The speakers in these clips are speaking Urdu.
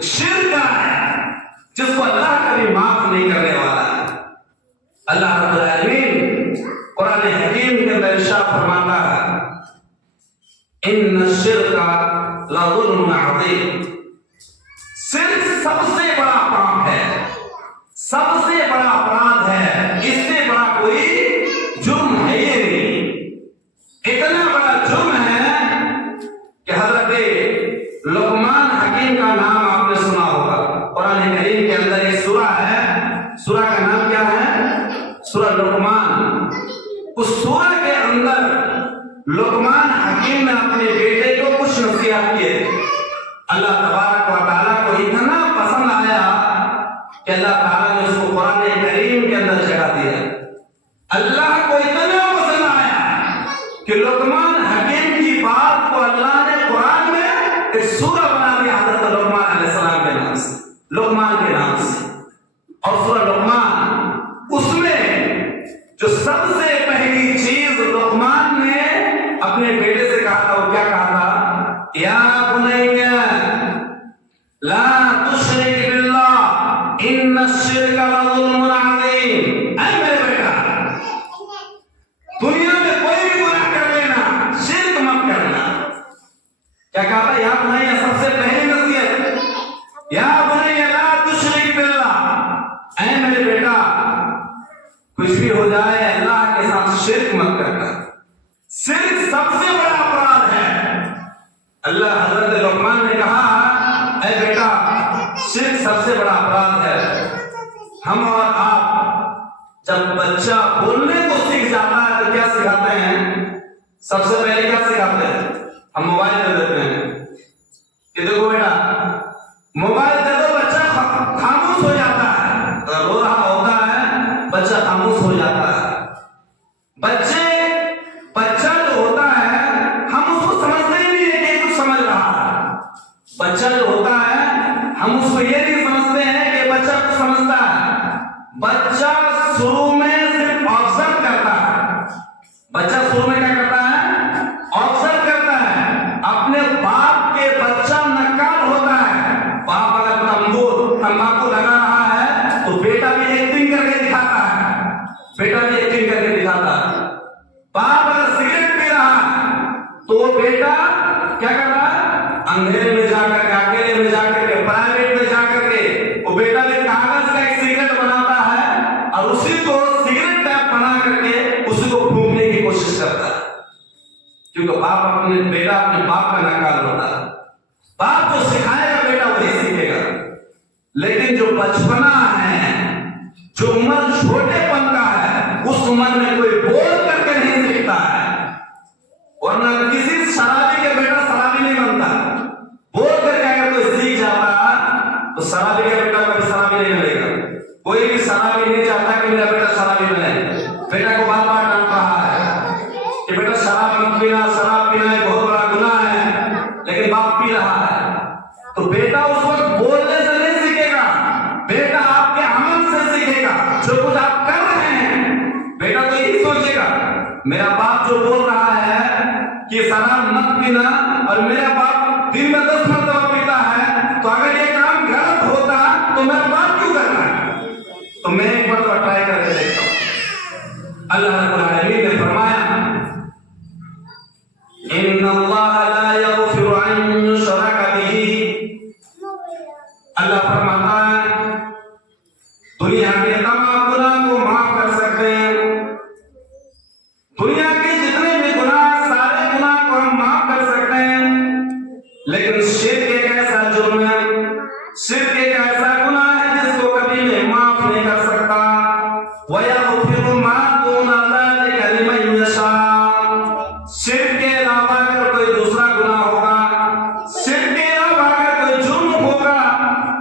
شرک ہے جس کو اللہ کبھی معاف نہیں کرنے والا ہے۔ اللہ رب العالمین قرآن حکیم کے اندر ارشاد فرماتا ہے ان الشرک لظلم عظیم، شرک سب سے بڑا پاپ ہے، سب سے بڑا اپرادھ ہے، اس سے بڑا کوئی جرم ہے یہ نہیں۔ اتنا بڑا جرم ہے کہ حضرت لقمان حکیم کا نام آپ نے سنا ہوگا، قرآن کریم کے اندر ایک سورہ ہے، سورہ کا نام کیا ہے؟ سورہ لقمان۔ اس سورہ کے اندر لقمان حکیم نے اپنے بیٹے کو کچھ نصیحت کیے، اللہ تبارک و تعالیٰ کو اتنا پسند آیا کہ اللہ تعالیٰ نے اس کو قرآن کریم کے اندر جگہ دیا۔ اللہ کو اتنا پسند آیا کہ لقمان حکیم کی بات کو اللہ نے قرآن میں ایک سورہ بنا دیا حضرت لقمان علیہ السلام کے نام سے، لقمان کے نام سے۔ اور سورہ لقمان، اس میں جو سب سے پہلی چیز لقمان نے اپنے بیٹے سے کہا تھا، وہ کیا کہا تھا؟ یا بنی لا تشرک باللہ ان الشرک لظلم عظیم، اے میرے بیٹا دنیا میں کوئی بھی گناہ کر لینا، شرک مت کرنا۔ کیا کہا تھا؟ یا بنی، سب سے پہلی نصیحت، یا بنی لا تشرک باللہ، اے میرے بیٹا کچھ بھی ہو جائے اللہ کے ساتھ شرک مت کرنا، شرک سب سے بڑا اپرادھ ہے۔ اللہ حضرت لقمان نے کہا اے بیٹا شرک سب سے بڑا اپرادھ ہے۔ ہم اور آپ جب بچہ بولنے کو سیکھ جاتا ہے تو کیا سکھاتے ہیں؟ سب سے پہلے کیا سکھاتے ہیں؟ ہم موبائل دے دیتے ہیں کہ دیکھو بیٹا موبائل دے دو، بچہ خاموش ہو جاتا ہے، رو رہا ہوتا ہے بچہ خاموش ہو جاتا ہے۔ بچہ جو ہوتا ہے ہم اس کو سمجھتے ہی نہیں ہے کہ کچھ سمجھ رہا ہے۔ بچہ جو ہوتا ہے ہم اس کو یہ نہیں سمجھتے ہیں کہ بچہ کچھ سمجھتا ہے۔ بچہ شروع میں صرف آبزرو کرتا ہے، بچہ شروع میں کیا کرتا ہے؟ آبزرو کرتا ہے۔ اپنے باپ کے بچہ نقال ہوتا ہے، باپ اگر تمباکو لگا رہا ہے تو بیٹا بھی ایکٹنگ کر کے دکھاتا ہے، بیٹا بھی ایکٹنگ کر کے دکھاتا ہے۔ باپ اگر سگریٹ پی رہا ہے تو وہ بیٹا کیا کر رہا ہے؟ اندھیرے میں جا کر کے، اکیلے میں جا کر کے، پرائیویٹ میں جا کر کے وہ بیٹا بھی کاغذ کا ایک سگریٹ بناتا ہے اور اسی کو سگریٹ ٹیپ بنا کر کے اسی کو پھونکنے کی کوشش کرتا ہے، کیونکہ باپ اپنے بیٹا اپنے باپ کا نقال ہوتا ہے۔ باپ جو سکھائے گا بیٹا وہی سیکھے گا۔ لیکن جو بچپنا ہے، جو عمر چھوٹے پن کا ہے، اس عمر میں کوئی بول کر کے نہیں سیکھتا ہے، ورنہ کسی شرابی کے بیٹا شرابی نہیں بنتا۔ بول کر کے اگر کوئی سیکھ جاتا تو شرابی کا بیٹا کبھی شرابی نہیں بنے گا۔ کوئی بھی شرابی نہیں چاہتا کہ میرا بیٹا شرابی بنے۔ بیٹا کو بار بار ڈانٹ رہا ہے کہ بیٹا شراب مت پینا، شراب پینا ایک بہت بڑا گناہ ہے، لیکن باپ پی رہا ہے تو بیٹا اس وقت بولنے سے نہیں سیکھے گا، بیٹا آپ کے عمل سے سیکھے گا۔ جو کچھ آپ کر رہے ہیں بیٹا تو یہی سوچے گا میرا باپ جو بول رہا ہے کہ شراب مت پینا اور میرا باپ دن میں 10 مرتبہ پیتا ہے، تو اگر یہ کام غلط ہوتا تو میرا باپ کیوں کرتا ہے؟ تو میں ایک مرتبہ ٹرائی کر کے دیکھتا ہوں۔ اللہ رب العالمین نے فرمایا ان اللہ لا یغفر ان یشرک بہ، اللہ فرماتا ہے دنیا کے تمام گناہ کو معاف کر سکتے ہیں، دنیا کے جتنے بھی گناہ سارے گناہ کو ہم معاف کر سکتے ہیں، لیکن شرک ایک ایسا جرم ہے، شرک ایک ایسا گناہ ہے جس کو کبھی میں معاف نہیں کر سکتا۔ وَيَغْفِرُ مَا دُونَ ذَلِكَ لِمَن يَشَاءُ، شرک کے علاوہ اگر کوئی دوسرا گناہ ہوگا، شرک کے علاوہ اگر کوئی جرم ہوگا،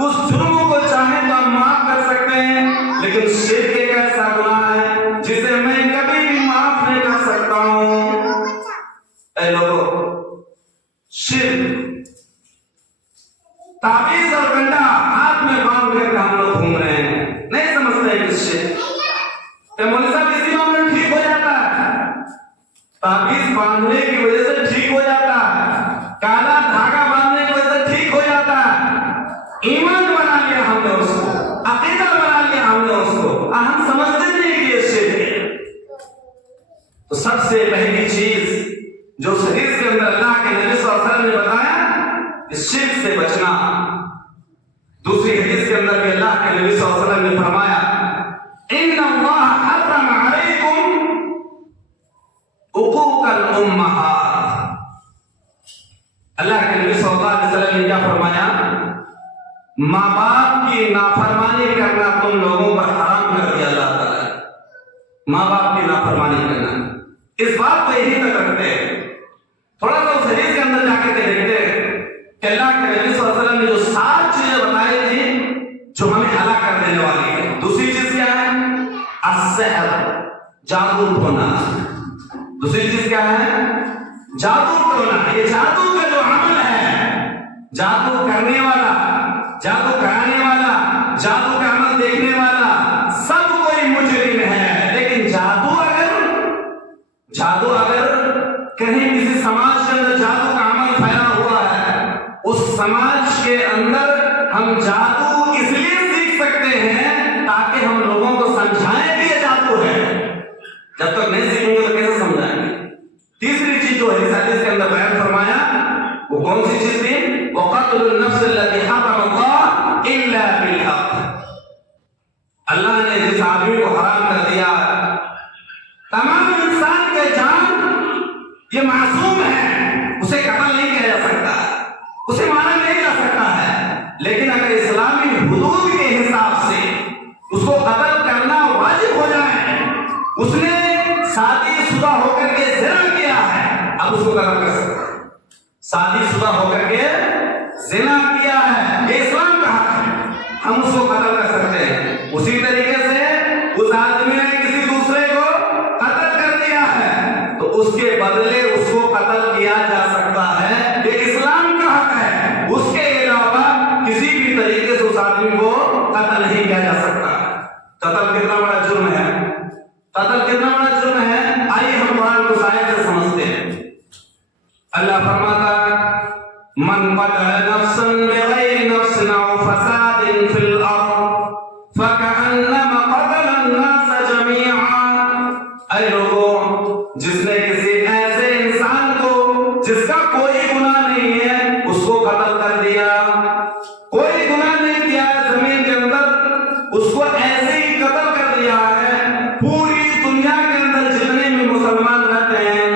اس جرم کو چاہے تو ہم معاف کر سکتے ہیں، لیکن شرک ایک ایسا گناہ ہے جسے میں کبھی بھی معاف نہیں کر سکتا ہوں۔ اے لوگوں، شرک تعویذ اور گنڈا ہاتھ میں باندھ کر ہم لوگ گھوم رہے ہیں، نہیں سمجھتے ہیں کس سے کہ مولوی صاحب اسی معاملے میں ٹھیک ہو جاتا ہے، تعویذ باندھنے کی وجہ سے ٹھیک ہو جاتا ہے، کالا دھاگا باندھنے کی وجہ سے ٹھیک ہو جاتا ہے، ایمان بنا لیا ہم نے اس کو، عقیدہ بنا لیا ہم نے اس کو، اور ہم سمجھتے نہیں کہ یہ شرک ہے۔ تو سب سے پہلی چیز جو اس حدیث کے اندر اللہ کے نبی صلی اللہ علیہ وسلم نے بتایا، اس شرک سے بچنا۔ دوسری حدیث کے اندر بھی اللہ کے نبی صلی اللہ علیہ وسلم نے فرمایا ان اللہ حرم علیکم حقوق الامہات۔ اللہ کے نبی صلی اللہ علیہ وسلم نے کیا فرمایا؟ ماں باپ کی نافرمانی کرنا تم لوگوں پر حرام کر دیا اللہ تعالیٰ نے۔ ماں باپ کی نافرمانی کرنا، اس بات کو یہی تک رکھتے ہیں۔ تھوڑا سا اس حدیث کے اندر جا کے دیکھتے ہیں کہ اللہ کے نبی صلی اللہ علیہ وسلم نے جو 7 چیزیں بتائی تھی جو ہمیں ہلاک کر دینے والی ہے۔ دوسری چیز کیا ہے؟ السحر، جادو ٹونا۔ دوسری چیز کیا ہے؟ جادو ٹونا۔ یہ جادو کا جو عمل ہے، جادو کرنے والا، جادو کرانے والا، جادو کا عمل دیکھنے والا سب کوئی مجرم ہے۔ لیکن جادو اگر کہیں کسی سماج کے اندر جادو کا عمل پھیلا ہوا ہے، اس سماج کے اندر ہم جادو اس لیے سیکھ سکتے ہیں تاکہ ہم لوگوں کو سمجھائیں کہ یہ جادو ہے۔ جب تک نہیں سیکھیں گے تو کیسے سمجھائیں گے؟ تیسری چیز جو ہے حدیث کے اندر بیان فرمایا وہ کون سی چیز تھی؟ وَقَتْلُ النَّفْسِ الَّتِي حَرَّمَ اللَّهُ إِلَّا بِالْحَقِّ۔ اللہ نے جس آدمی کو حرام کر دیا، تمام انسان کے جان یہ معصوم ہے، اسے قتل نہیں کیا جا سکتا، اسے مارا نہیں جا سکتا ہے، لیکن اگر اسلامی حدود کے حساب سے اس کو قتل کرنا واجب ہو جائے، اس نے شادی شدہ ہو کر کے زنا کیا ہے، اب اس کو قتل کر سکتا ہے۔ شادی شدہ ہو کر کے زنا کیا ہے، یہ اسلام کا حق ہے، ہم اس کو قتل کر سکتے ہیں۔ اسی طریقے سے اس آدمی نے کسی دوسرے کو قتل کر دیا ہے تو اس کے بدلے اس کو قتل کیا جا سکتا ہے، یہ اسلام کا حق ہے۔ اس کے علاوہ کسی بھی طریقے سے اس آدمی کو قتل نہیں کیا جا سکتا۔ قتل کتنا بڑا جرم ہے، قتل کتنا بڑا جرم ہے، آئیے ہم قرآن کو آیت سے سمجھتے ہیں۔ اللہ فرماتا من قتل نفسا بغیر نفس او فساد فی الارض فکأنما قتل الناس جميعا۔ اے لوگوں، جس نے کسی ایسے انسان کو جس کا کوئی گناہ نہیں ہے اس کو قتل کر دیا، کوئی گناہ نہیں کیا زمین کے اندر، اس کو ایسے ہی قتل کر دیا ہے، پوری دنیا کے اندر جتنے بھی مسلمان رہتے ہیں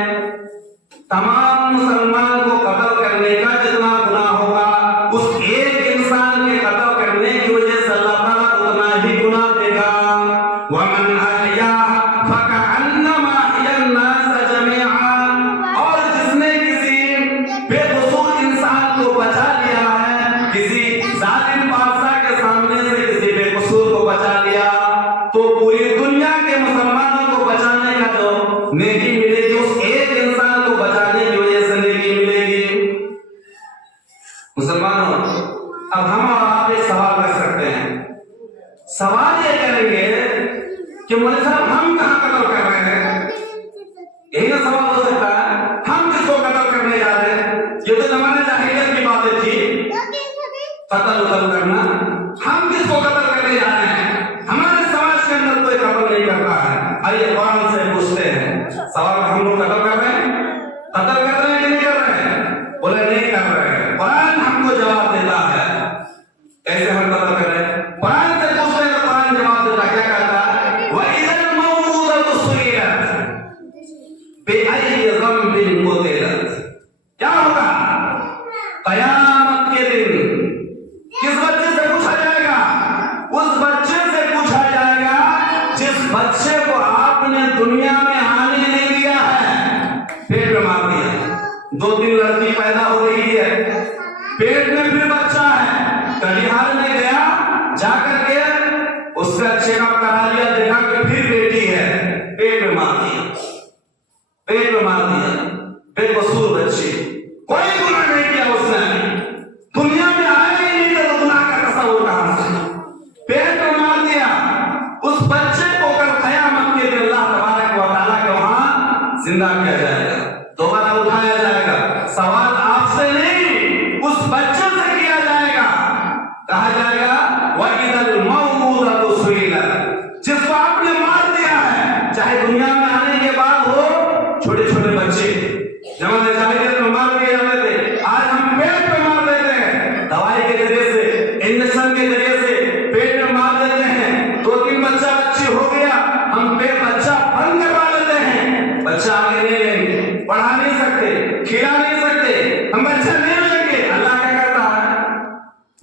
تمام مسلمان کو قتل کرنے کا جتنا گناہ ہوگا اس ایک انسان کے قتل کرنے کی وجہ سے اللہ تعالیٰ اتنا ہی گناہ دے گا۔ وَمَنْ أَحْيَاهَا فَكَأَنَّمَا أَحْيَا النَّاسَ جَمِيعًا، اور جس نے کسی بے قصور انسان کو بچا لیا ہے، کسی ظالم بادشاہ کے سامنے سے کسی بے قصور کو بچا لیا، تو پوری دنیا کے مسلمانوں کو بچانے کا جو نیکی ملے گی اس ایک انسان کو بچانے کی وجہ سے نیکی ملے گی۔ مسلمانوں، اب ہم اور آپ ایک سوال کر سکتے ہیں، سوال یہ کریں گے کہ مولوی صاحب ہم کہاں قتل کر رہے ہیں؟ یہی نا سوال ہو سکتا ہے، ہم کس کو قتل کرنے جا رہے ہیں؟ یہ تو زمانے جاہلیت کی باتیں تھی، قتل کرنا، ہم کس کو قتل کرنے جا رہے ہیں؟ ہمارے سماج کے اندر کوئی قتل نہیں کرتا ہے۔ آئیے قرآن سے پوچھتے ہیں، سوال ہم لوگ قتل کر رہے ہیں؟ قتل کر رہے ہیں کہ نہیں کر رہے ہیں؟ بولے نہیں کر رہے ہیں۔ قرآن ہم کو جواب دیتا ہے کیسے ہم قتل کر رہے ہیں؟ قرآن سے پوچھتے ہیں تو قرآن جواب دیتا کیا کہتا ہے؟ وَإِذَا الْمَوْءُودَةُ سُئِلَتْ بِأَيِّ ذَنبٍ قُتِلَتْ، کیا ہوگا؟ قیامت کے دن کس بچے سے پوچھا جائے گا؟ اس بچے سے پوچھا جائے گا جس بچے کو آپ نے دنیا میں آنے نہیں دیا ہے، پیٹ میں مار دیا، 2-3 لڑکی پیدا ہو رہی ہے، پیٹ میں پھر بچہ ہے، کلیہار میں گیا، جا کر کے اس کا چیک اپ کرا لیا، دیکھا کہ پھر بیٹی ہے، پیٹ میں مار دیا، پیٹ میں مار دیا، بے قصور بچی، کوئی گناہ نہیں کیا اس نے، دنیا میں آیا ہی نہیں تو گناہ کا تصور کہاں سے؟ پیٹ میں مار دیا، اس بچے کو کل قیامت کے دن اللہ تبارک و تعالیٰ کے وہاں زندہ کیا جائے گا، دوبارہ اٹھایا جائے گا۔ سوال آپ سے نہیں، اس بچے سے کیا جائے گا۔ کہا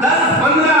10, 15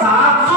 700